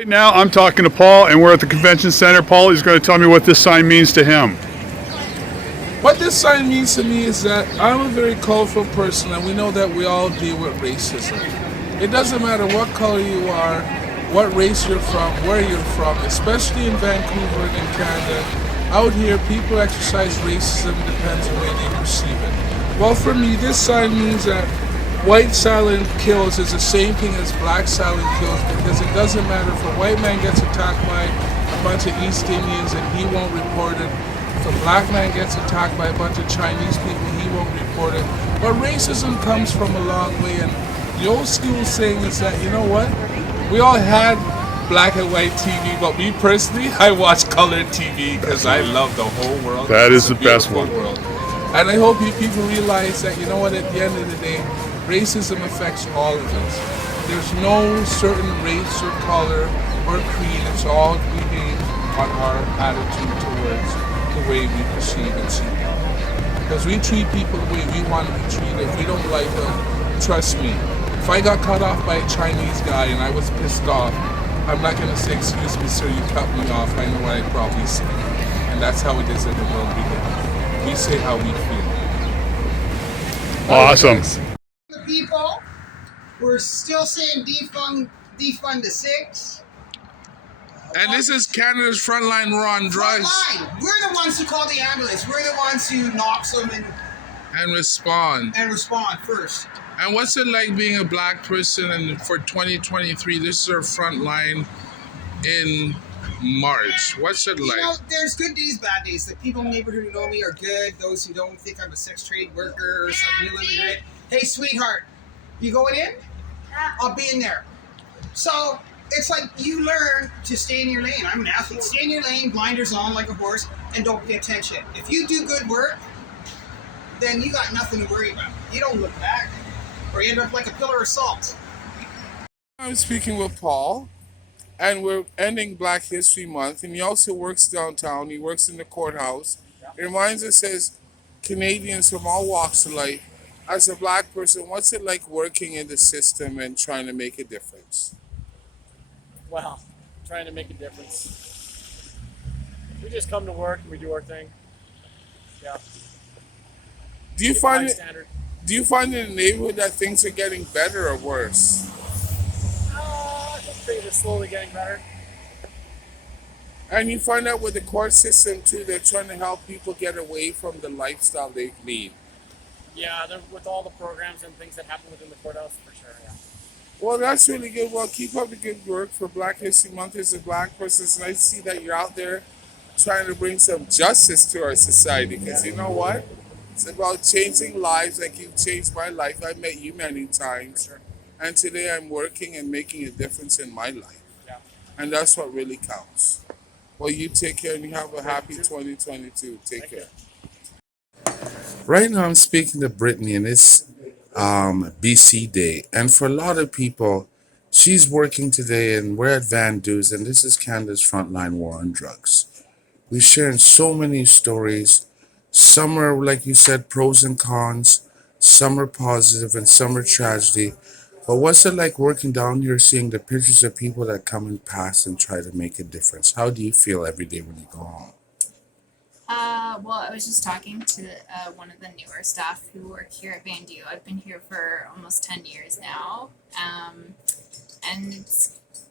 Right now, I'm talking to Paul, and we're at the convention center. Paul is going to tell me what this sign means to him. What this sign means to me is that I'm a very colorful person, and we know that we all deal with racism. It doesn't matter what color you are, what race you're from, where you're from, especially in Vancouver and in Canada. Out here, people exercise racism, depends on the way they perceive it. Well, for me, this sign means that white silent kills is the same thing as black silent kills, because it doesn't matter if a white man gets attacked by a bunch of East Indians and he won't report it. If a black man gets attacked by a bunch of Chinese people, he won't report it. But racism comes from a long way, and the old school saying is that, you know what? We all had black and white TV, but me personally, I watch colored TV because I love the whole world. That is the best one. World. And I hope you people realize that, you know what, at the end of the day, racism affects all of us. There's no certain race or color or creed. It's all behaved on our attitude towards the way we perceive and see people. Because we treat people the way we want to be treated. If we don't like them, trust me, if I got cut off by a Chinese guy and I was pissed off, I'm not going to say, excuse me, sir, you cut me off. I know what I'd probably say. And that's how it is in the world we live. We say how we feel. Awesome. The people, we're still saying defund the six. And this is Canada's Frontline War on Drugs. Frontline. We're the ones who call the ambulance. We're the ones who knocks them And respond. first. And what's it like being a black person? And for 2023, this is our Frontline in March. What's it like? You know, there's good days, bad days. The people in the neighborhood who know me are good. Those who don't think I'm a sex trade worker or some new immigrant. Hey, sweetheart, you going in? I'll be in there. So it's like you learn to stay in your lane. I'm an athlete. Stay in your lane, blinders on like a horse, and don't pay attention. If you do good work, then you got nothing to worry about. You don't look back, or you end up like a pillar of salt. I'm speaking with Paul, and we're ending Black History Month, and he also works downtown. He works in the courthouse. It reminds us as Canadians from all walks of life, as a black person, what's it like working in the system and trying to make a difference? Well, trying to make a difference. We just come to work and we do our thing. Yeah. Do you find in the neighborhood that things are getting better or worse? I think things are slowly getting better. And you find out with the court system too, they're trying to help people get away from the lifestyle they lead. Yeah, with all the programs and things that happen within the courthouse, for sure, yeah. Well, that's really good. Well, keep up the good work for Black History Month as a black person. It's nice to see that you're out there trying to bring some justice to our society. Because you know what? It's about changing lives like you've changed my life. I've met you many times. Sure. And today I'm working and making a difference in my life. Yeah. And that's what really counts. Well, you take care and you have a happy 2022. Take care. Right now I'm speaking to Brittany, and it's BC Day. And for a lot of people, she's working today, and we're at Van Du's, and this is Canada's Frontline War on Drugs. We're sharing so many stories. Some are, like you said, pros and cons. Some are positive and some are tragedy. But what's it like working down here, seeing the pictures of people that come and pass and try to make a difference? How do you feel every day when you go home? Well, I was just talking to one of the newer staff who work here at Van Du. I've been here for almost 10 years now. And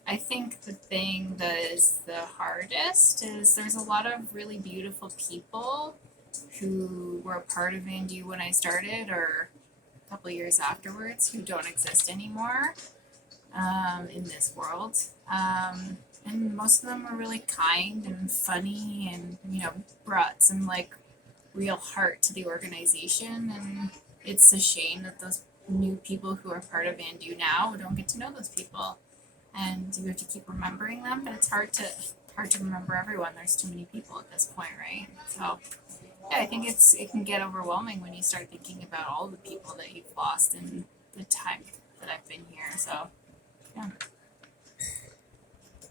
I think the thing that is the hardest is there's a lot of really beautiful people who were a part of Van Du when I started, or a couple of years afterwards, who don't exist anymore in this world. And most of them were really kind and funny and, brought some real heart to the organization. And it's a shame that those new people who are part of Van Du now don't get to know those people. And you have to keep remembering them, but it's hard to remember everyone. There's too many people at this point, right? So yeah, I think it can get overwhelming when you start thinking about all the people that you've lost in the time that I've been here. So yeah.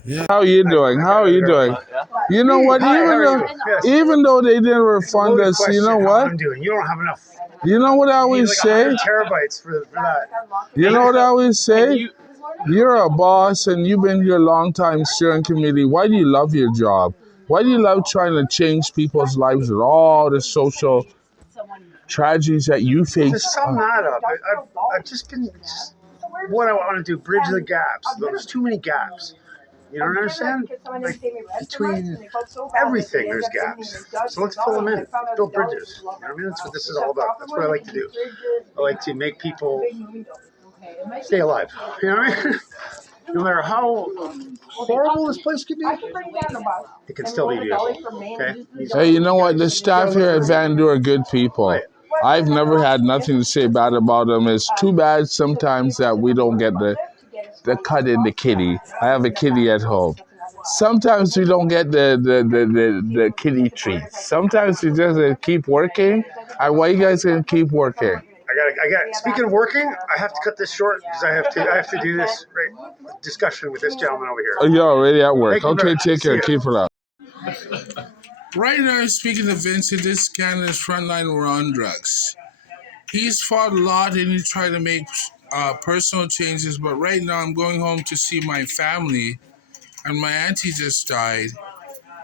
Yeah. How are you doing? You know what? Even though they didn't refund us, you know what? I'm doing. You don't have enough. You know what I always say? Terabytes for that. You know what I always say? You're a boss and you've been here a long time, steering committee. Why do you love your job? Why do you love trying to change people's lives with all the social tragedies that you To face? sum that up, I've just been what I want to do, bridge the gaps. There's too many gaps. You don't understand? Like, between everything, there's gaps. So let's fill them in. Build bridges. You know what I mean? That's what this is all about. That's what I like to do. I like to make people stay alive. You know what I mean? No matter how horrible this place could be, it can still be beautiful. Okay? Hey, you know what? The staff here at Vandu are good people. I've never had nothing to say bad about them. It's too bad sometimes that we don't get the cut in the kitty. I have a kitty at home. Sometimes we don't get the kitty treats. Sometimes we just keep working. Why you guys gonna keep working? I got. Speaking of working, I have to cut this short because I have to do this discussion with this gentleman over here. Oh, you're already at work. Thank you Okay, very much. take care. See ya. Keep it up. Right now, speaking to Vincent, this Canada's Frontline war on drugs. He's fought a lot and he tried to make personal changes, but right now I'm going home to see my family, and my auntie just died.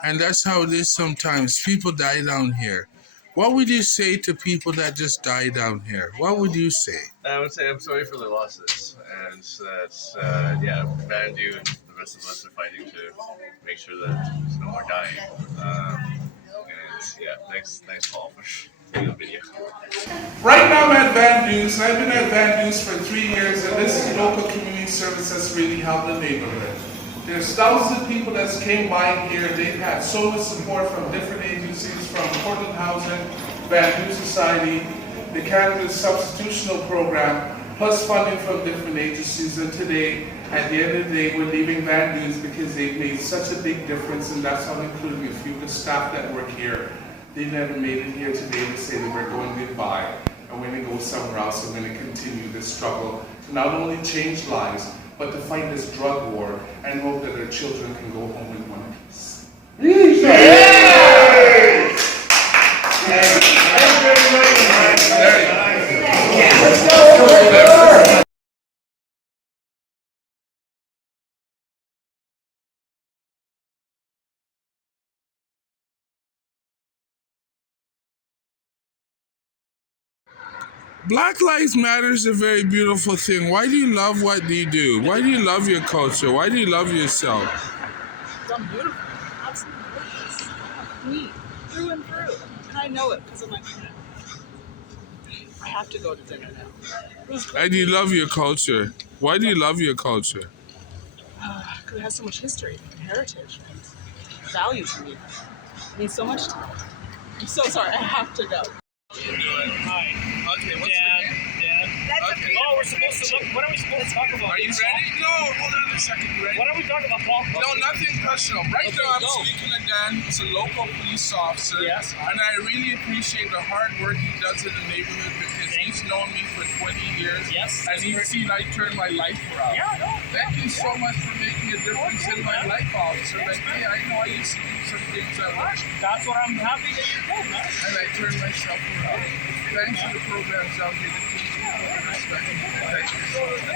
And that's how it is sometimes. People die down here. What would you say to people that just die down here? What would you say? I would say I'm sorry for the losses, and that Bandu and the rest of us are fighting to make sure that there's no more dying. Thanks Paul for taking the video. Right now I'm at Van Nuys. I've been at Van Nuys for 3 years, and this is local community service that's really helped the neighborhood. There's thousands of people that's came by here. They've had so much support from different agencies, from Portland Housing, Van Nuys Society, the Canada Substitutional Program, plus funding from different agencies. And today, at the end of the day, we're leaving Van Nuys because they've made such a big difference, and that's how including a few of the staff that work here. They never made it here today to say that we're going goodbye and we're going to go somewhere else and we're going to continue this struggle to not only change lives, but to fight this drug war and hope that our children can go home in one piece. Black Lives Matter is a very beautiful thing. Why do you love what you do? Why do you love your culture? Why do you love yourself? I'm beautiful. Absolutely. It's me, through and through. And I know it because of my parents. I have to go to dinner now. And you love your culture. Why do you love your culture? Because it has so much history and heritage and value to me. It means so much to me. I'm so sorry. I have to go. Hi. Okay, what's your name? Okay. Oh, we're supposed to look. What are we supposed to talk about? Are you ready? No, hold on a second. You ready? What are we talking about, Paul? No, nothing personal. Right Okay, now, I'm go. speaking to Dan, who's a local police officer. Yes. And I really appreciate the hard work he does in the neighborhood because he's known me for 20 years. Yes. And he's seen I turn my life around. Yeah, no. Thank you so much for making a difference in my life, officer. Like, hey, I know I used to do some things that were, That's what I'm happy that you're doing, man. and I turned myself around. Thanks for the programs out here to teach people respect. Thank you.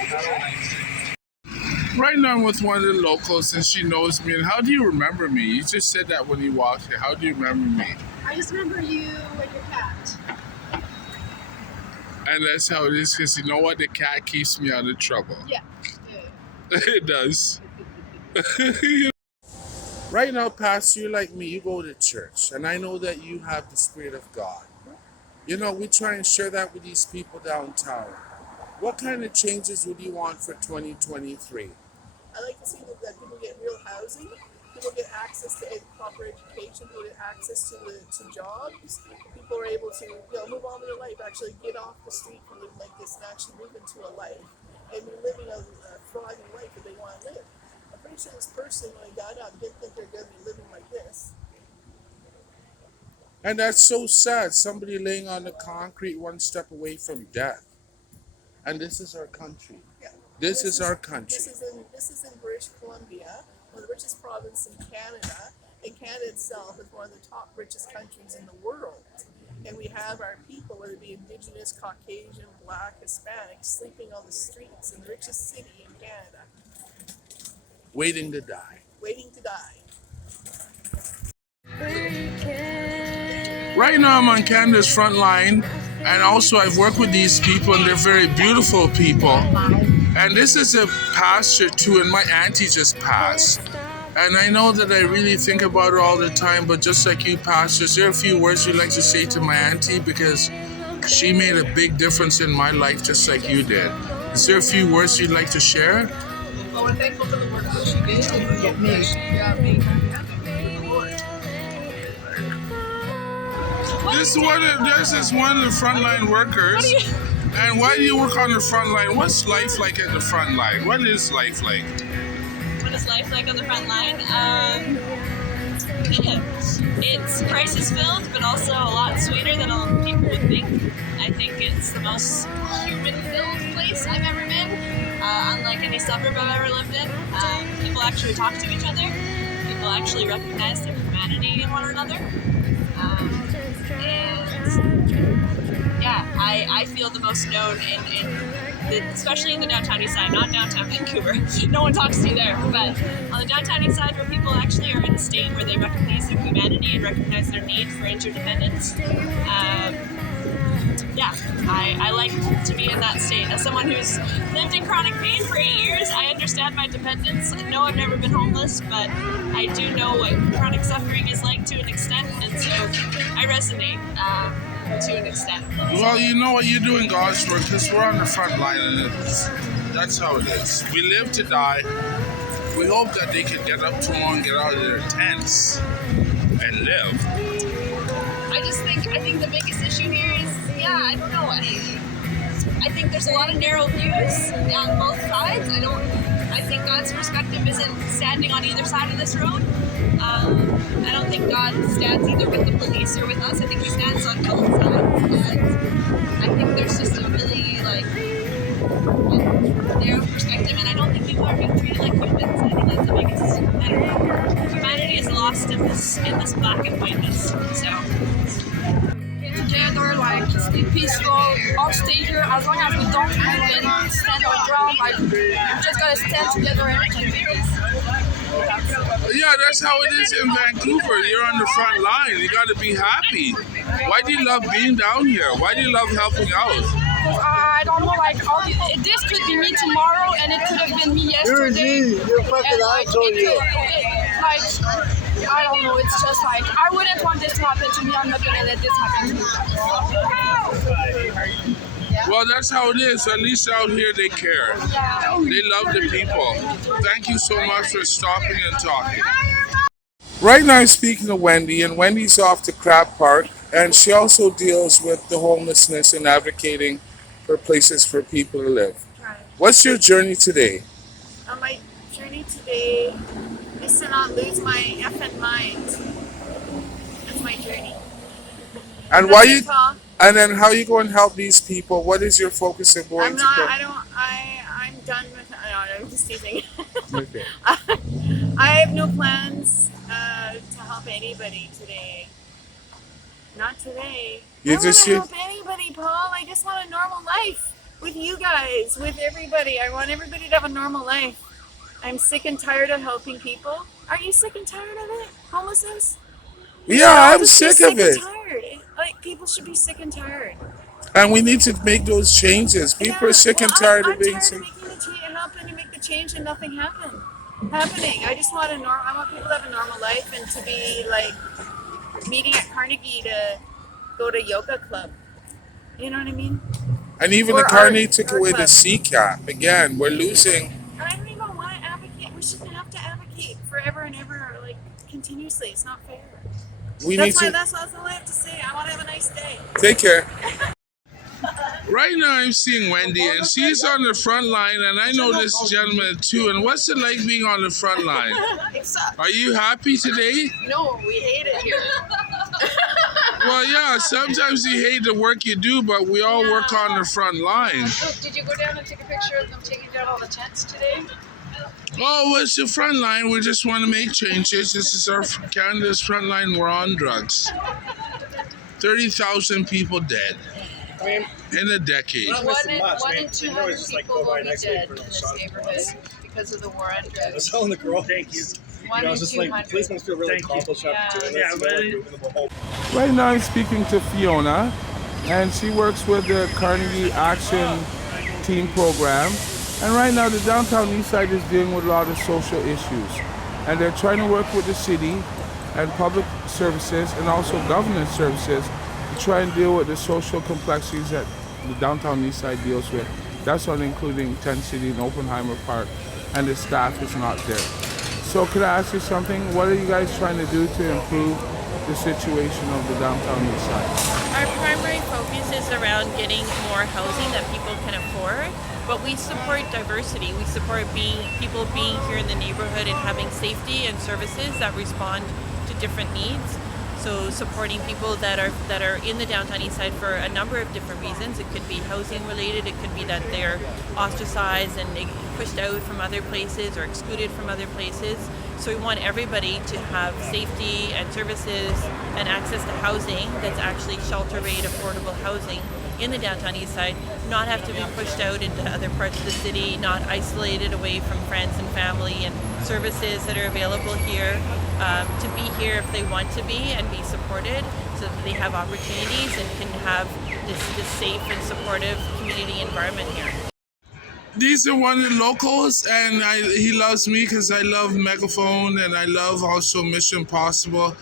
Have a nice day. Right now I'm with one of the locals and she knows me. And how do you remember me? You just said that when you walked here. How do you remember me? I just remember you and your cat. And that's how it is because you know what? The cat keeps me out of trouble. Yeah. It does. Right now, Pastor, you're like me. You go to church. And I know that you have the Spirit of God. You know, we try and share that with these people downtown. What kind of changes would you want for 2023? I like to see that people get real housing, people get access to proper education, people get access to jobs, people are able to move on with their life, actually get off the street and live like this and actually move into a life and be living a thriving life that they want to live. I'm pretty sure this person, when they got out, didn't think they're going to be living like this. And that's so sad. Somebody laying on the concrete one step away from death. And this is our country. Yeah. This is our country. This is in British Columbia, one of the richest provinces in Canada. And Canada itself is one of the top richest countries in the world. And we have our people, whether it be Indigenous, Caucasian, Black, Hispanic, sleeping on the streets in the richest city in Canada. waiting to die. Waiting to die. Right now, I'm on Canada's Frontline, and also I've worked with these people, and they're very beautiful people. And this is a pasture too, and my auntie just passed. And I know that I really think about her all the time, but just like you, Pastor, is there a few words you'd like to say to my auntie? Because she made a big difference in my life, just like you did. Is there a few words you'd like to share? Oh, I'm thankful for the work that she did and get me. Yeah, me. With the Lord. This is one of the frontline workers. And why do you work on the front line? What's life like at the front line? What is life like? What is life like on the front line? It's crisis filled, but also a lot sweeter than a lot of people would think. I think it's the most human filled place I've ever been, unlike any suburb I've ever lived in. People actually talk to each other. People actually recognize their humanity in one another. And yeah, I feel the most known especially in the downtown east side, not downtown Vancouver. No one talks to you there, but on the downtown east side where people actually are in a state where they recognize their humanity and recognize their need for interdependence. Yeah, I like to be in that state. As someone who's lived in chronic pain for 8 years, I understand my dependence. No, I've never been homeless, but I do know what chronic suffering is like to an extent, and so I resonate to an extent. Well, you know what, you're doing God's work because we're on the front line, and that's how it is. We live to die. We hope that they can get up tomorrow and get out of their tents and live. I think the biggest issue here is, I don't know. I think there's a lot of narrow views on both sides. I think God's perspective isn't standing on either side of this road. I don't think God stands either with the police or with us. I think he stands on both sides. And I think there's just a really narrow perspective, and I don't think people are being treated like humans. I think that's the biggest. I don't know. Humanity is lost in this black and whiteness. So. Together, just be peaceful, all stay here as long as we don't even stand our ground, we just gotta stand together and keep peace. Yeah, that's how it is in Vancouver. You're on the front line. You gotta be happy. Why do you love being down here? Why do you love helping out? I don't know, this could be me tomorrow, and it could have been me yesterday. You're fucking asshole. I don't know, it's just I wouldn't want this to happen to me. I'm not gonna let this happen to me. Well, that's how it is. At least out here they care. They love the people. Thank you so much for stopping and talking. Right now I'm speaking to Wendy, and Wendy's off to Crab Park, and she also deals with the homelessness and advocating for places for people to live. What's your journey today? My journey today is to not lose my effing mind. That's my journey. And why you? And then how you going to help these people? What is your focus of going to? I'm done with. I'm just teasing. Okay. I have no plans to help anybody today. Not today. I don't want to help anybody, Paul. I just want a normal life with you guys, with everybody. I want everybody to have a normal life. I'm sick and tired of helping people. Are you sick and tired of it? Homelessness? Yeah, I'm sick of it. People should be sick and tired. And we need to make those changes. People are sick and tired of being sick. I'm helping to make the change and nothing happening. I just want I want people to have a normal life and to be meeting at Carnegie to go to yoga club. You know what I mean? And even the Carnegie took away the C cap. Again, we're losing. I don't even want to advocate. We shouldn't have to advocate forever and ever, continuously. It's not fair. That's all I have to say. I want to have a nice day. Take care. Right now I'm seeing Wendy, and she's on the front line, and I know this gentleman too. And what's it like being on the front line? It sucks. Are you happy today? No, we hate it here. Well, yeah, sometimes you hate the work you do, but we all work on the front line. Oh, did you go down and take a picture of them taking down all the tents today? Oh, well, it's the front line. We just want to make changes. This is our Canada's front line. We're on drugs. 30,000 people dead in a decade. One in 200 people will be dead in this neighborhood because of the war on drugs. I was telling the girl, thank you. One I in was just like, 200. policemen feel really accomplished after doing this. Right now I'm speaking to Fiona, and she works with the Carnegie Action Team Program. And right now the downtown east side is dealing with a lot of social issues. And they're trying to work with the city and public services and also government services to try and deal with the social complexities that the downtown east side deals with. That's not including 10th City and Oppenheimer Park, and the staff is not there. So could I ask you something? What are you guys trying to do to improve the situation of the downtown east side? Our primary focus is around getting more housing that people can afford, but we support diversity. We support people being here in the neighborhood and having safety and services that respond to different needs. So supporting people that are in the downtown east side for a number of different reasons. It could be housing related, it could be that they're ostracized and pushed out from other places or excluded from other places. So we want everybody to have safety and services and access to housing that's actually shelter rate, affordable housing in the downtown east side, not have to be pushed out into other parts of the city, not isolated away from friends and family and services that are available here, to be here if they want to be and be supported so that they have opportunities and can have this safe and supportive community environment here. These are one of the locals, and he loves me because I love Megaphone and I love also Mission Possible.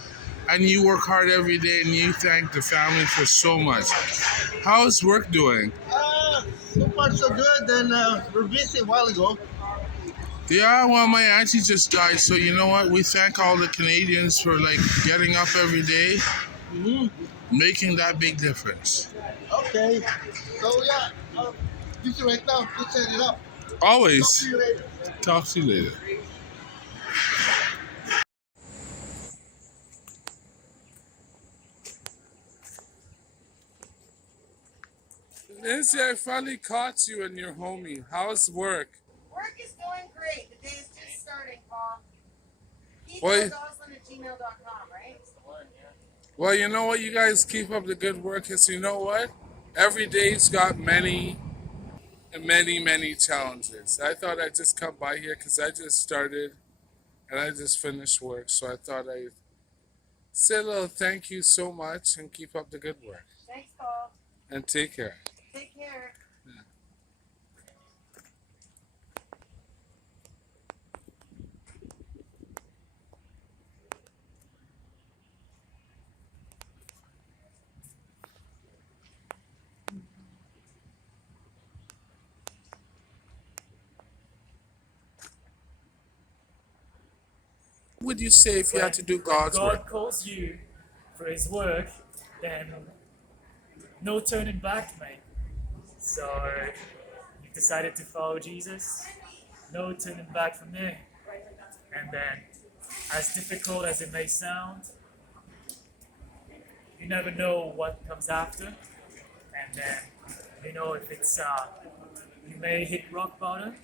And you work hard every day, and you thank the family for so much. How's work doing? So far so good. Then we're busy a while ago. Yeah, well, my auntie just died, so you know what? We thank all the Canadians for getting up every day, making that big difference. Okay. So yeah, busy right now. Let's set it up. Always. Talk to you later. Talk to you later. Nancy, I finally caught you and your homie. How's work? Work is going great. The day is just starting, Paul. Well, right? well, you know what? You guys keep up the good work, because you know what? Every day's got many challenges. I thought I'd just come by here because I just started and I just finished work. So I thought I'd say a little thank you so much and keep up the good work. Thanks, Paul. And take care. Take care. What would you say if you had to do God's God work? calls you for His work, then no turning back, mate. So you've decided to follow Jesus, no turning back from there. And then, as difficult as it may sound, you never know what comes after. And then, you know, if it's you may hit rock bottom,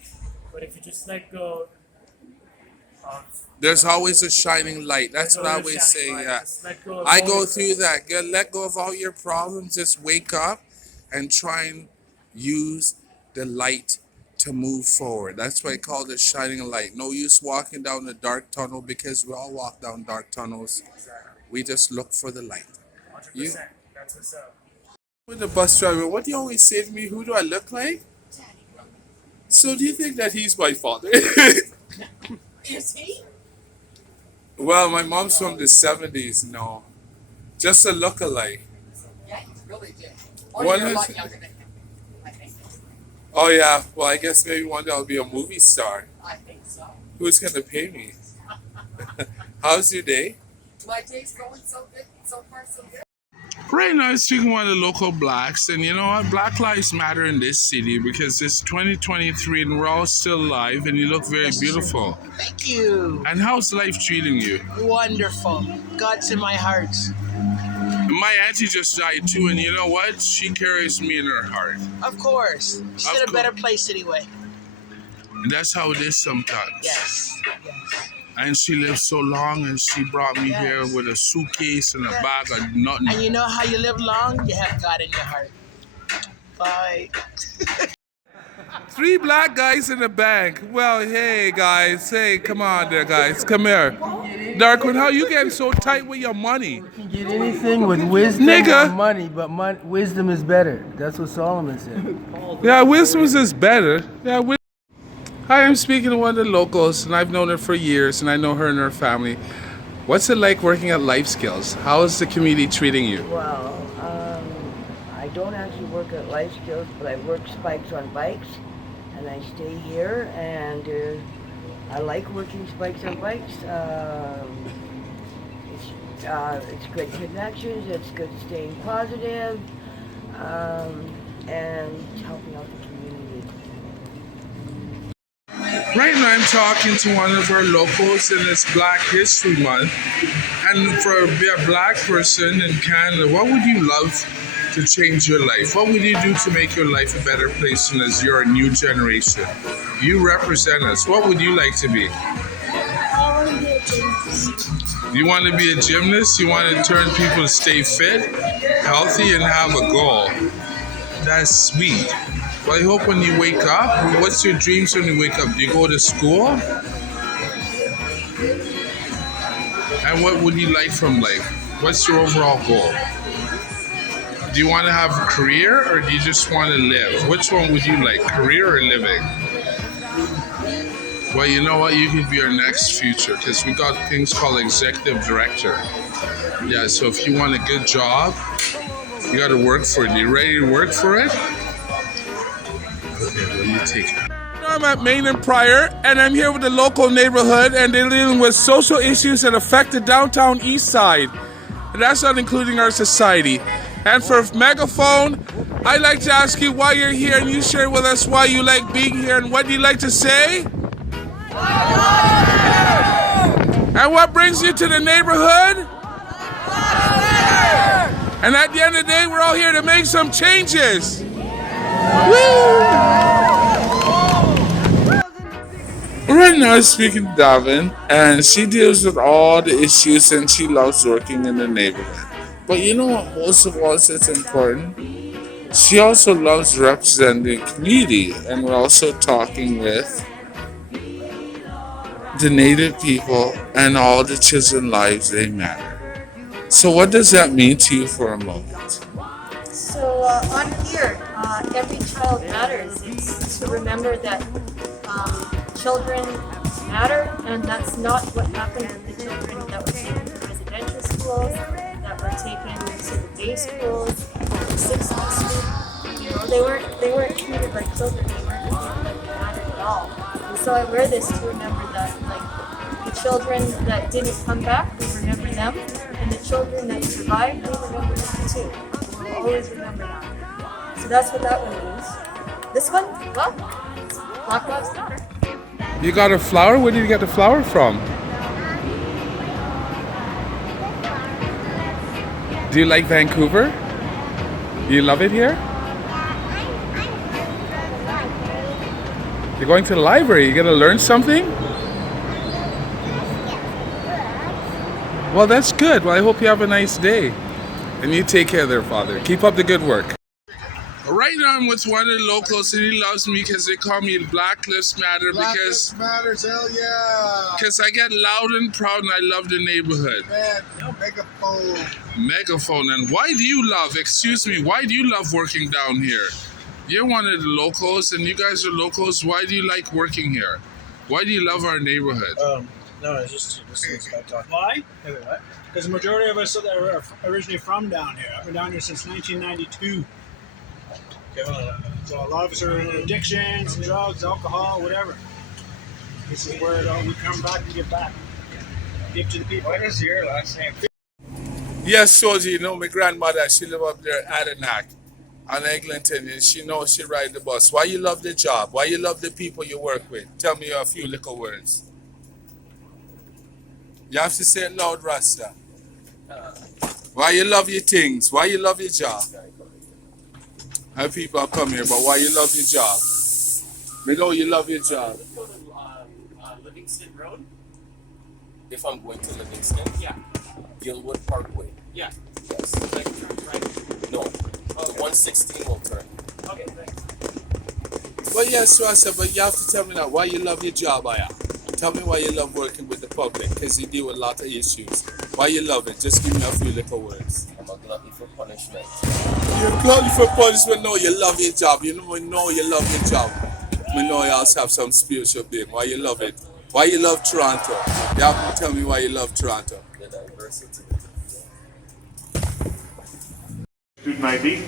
but if you just let go of, there's always a shining light. That's what I always say. Yeah, I go through that. Let go of all your problems. Just wake up and try and use the light to move forward. That's why I call it shining light. No use walking down the dark tunnel, because we all walk down dark tunnels. We just look for the light. 100%. That's what's up. With the bus driver, what do you always say to me? Who do I look like? So do you think that he's my father? Is he? Well, my mom's from the 70s. No, just a look-alike. Yeah, he's really good. Or One you're a is- lot younger than him, I think. Oh yeah, well I guess maybe one day I'll be a movie star. I think so. Who's gonna pay me? How's your day? My day's going so good. So far, so good. Right now, I'm speaking with the local blacks, and you know what? Black lives matter in this city because it's 2023 and we're all still alive, and you look very beautiful. Thank you. And how's life treating you? Wonderful. God's in my heart. My auntie just died too, and you know what? She carries me in her heart. Of course. She's in a better place anyway. And that's how it is sometimes. Yes. And she lived so long, and she brought me here with a suitcase and a bag of nothing. And you know how you live long? You have God in your heart. Bye. 3 black guys in the bank. Well, hey guys, hey, come on there, guys, come here. Darkwin, how you getting so tight with your money? You can get anything with wisdom Nigga. or money, but wisdom is better. That's what Solomon said. Yeah, wisdom is better. Yeah. Hi, I'm speaking to one of the locals, and I've known her for years, and I know her and her family. What's it like working at Life Skills? How is the community treating you? Well, I don't actually work at Life Skills, but I work spikes on bikes, and I stay here, and I like working spikes on bikes. It's good connections, it's good staying positive, and helping out the community. Right now I'm talking to one of our locals in this Black History Month. And for be a black person in Canada, what would you love to change your life? What would you do to make your life a better place as you're a new generation? You represent us. What would you like to be? I want to be a gymnast. You want to be a gymnast? You want to turn people to stay fit, healthy, and have a goal. That's sweet. Well, I hope when you wake up, what's your dreams when you wake up? Do you go to school? And what would you like from life? What's your overall goal? Do you want to have a career or do you just want to live? Which one would you like, career or living? Well, you know what? You could be our next future because we got things called executive director. Yeah, so if you want a good job, you got to work for it. You ready to work for it? Okay, well, you take it. I'm at Main and Pryor, and I'm here with the local neighborhood, and they're dealing with social issues that affect the downtown east side. And that's not including our society. And for Megaphone, I'd like to ask you why you're here, and you share with us why you like being here, and what do you like to say? And what brings you to the neighborhood? And at the end of the day, we're all here to make some changes. Woo! Right now, I'm speaking to Davin, and she deals with all the issues, and she loves working in the neighborhood. But you know what? Most of all, it's important. She also loves representing the community, and we're also talking with the Native people and all the children's lives they matter. So, what does that mean to you for a moment? So on here, every child matters. It's to remember that children matter, and that's not what happened with the children that were taken to residential schools, that were taken to the day schools, 6th Street. You know, they weren't treated like children. They weren't treated like they mattered at all. And so I wear this to remember that, like, the children that didn't come back, we remember them, and the children that survived, we remember them too. We'll always remember that. So that's what that one means. This one, well, it's Black Lives Matter. You got a flower? Where did you get the flower from? Do you like Vancouver? Do you love it here? You're going to the library. You gonna learn something? Well, that's good. Well, I hope you have a nice day. And you take care there, Father. Keep up the good work. Right now I'm with one of the locals, and he loves me because they call me Black Lives Matter. Black because Lives Matters, hell yeah! Because I get loud and proud, and I love the neighborhood. Man, Megaphone. Megaphone. And why do you love working down here? You're one of the locals, and you guys are locals. Why do you like working here? Why do you love our neighborhood? No, it's just talk. Why? Because the majority of us are originally from down here. I've been down here since 1992. So a lot of us are in addictions, drugs, alcohol, whatever. This is where we come back and give back. Give to the people. What is your last name? Yes, Soji, you know my grandmother, she live up there at Adanak on Eglinton, and she knows she ride the bus. Why you love the job? Why you love the people you work with? Tell me a few little words. You have to say it loud, Rasta. Why you love your things? Why you love your job? How people come here, but why you love your job? We know you love your job. Livingston Road? If I'm going to Livingston? Yeah. Gilwood Parkway? Yeah. Yes. Like turn right? No. The 116 will turn. Okay, thanks. But yes, Rasa, but you have to tell me now why you love your job, Aya. Tell me why you love working with the public, because you deal with a lot of issues. Why you love it? Just give me a few little words. I'm a glutton for punishment. You're glad for punishment. No, you love your job. You know you love your job. We know you also have some spiritual being. Why you love it? Why you love Toronto? You have to tell me why you love Toronto. The diversity. Student ID?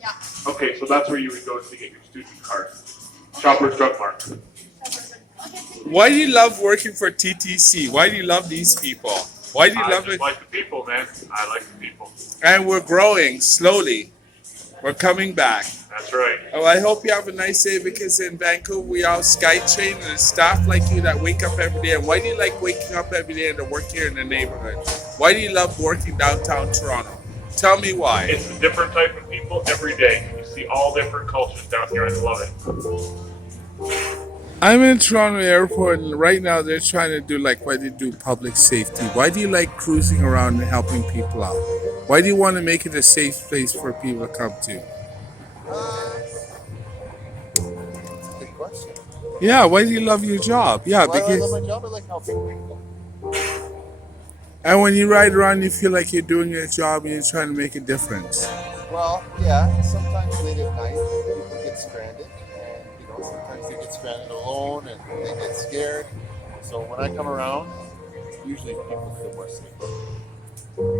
Yeah. Okay, so that's where you would go to get your student card. Shoppers Drug Mart. Why do you love working for TTC? Why do you love these people? Why do you love it? I like the people, man. I like the people. And we're growing slowly. We're coming back. That's right. Oh, I hope you have a nice day, because in Vancouver we all SkyTrain and staff like you that wake up every day. And why do you like waking up every day and to work here in the neighborhood? Why do you love working downtown Toronto? Tell me why. It's a different type of people every day. You see all different cultures down here. I love it. I'm in Toronto Airport, and right now they're trying to do like why they do public safety. Why do you like cruising around and helping people out? Why do you want to make it a safe place for people to come to? Good question. Yeah, why do you love your job? Yeah, Why do I because love my job? I like helping people. and when you ride around, you feel like you're doing your job and you're trying to make a difference. Well, yeah, sometimes late at night people get stranded, and sometimes they get stranded alone and they get scared. So when I come around, usually people feel more safe.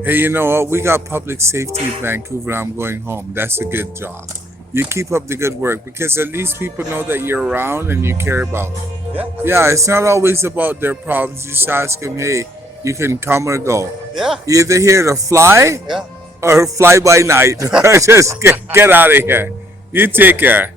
Hey, you know what? We got public safety in Vancouver. I'm going home. That's a good job. You keep up the good work, because at least people know that you're around and you care about them. Yeah. Yeah, it's not always about their problems. You just ask them, hey, you can come or go. Yeah. You're either here to fly or fly by night. Just get out of here. You take care.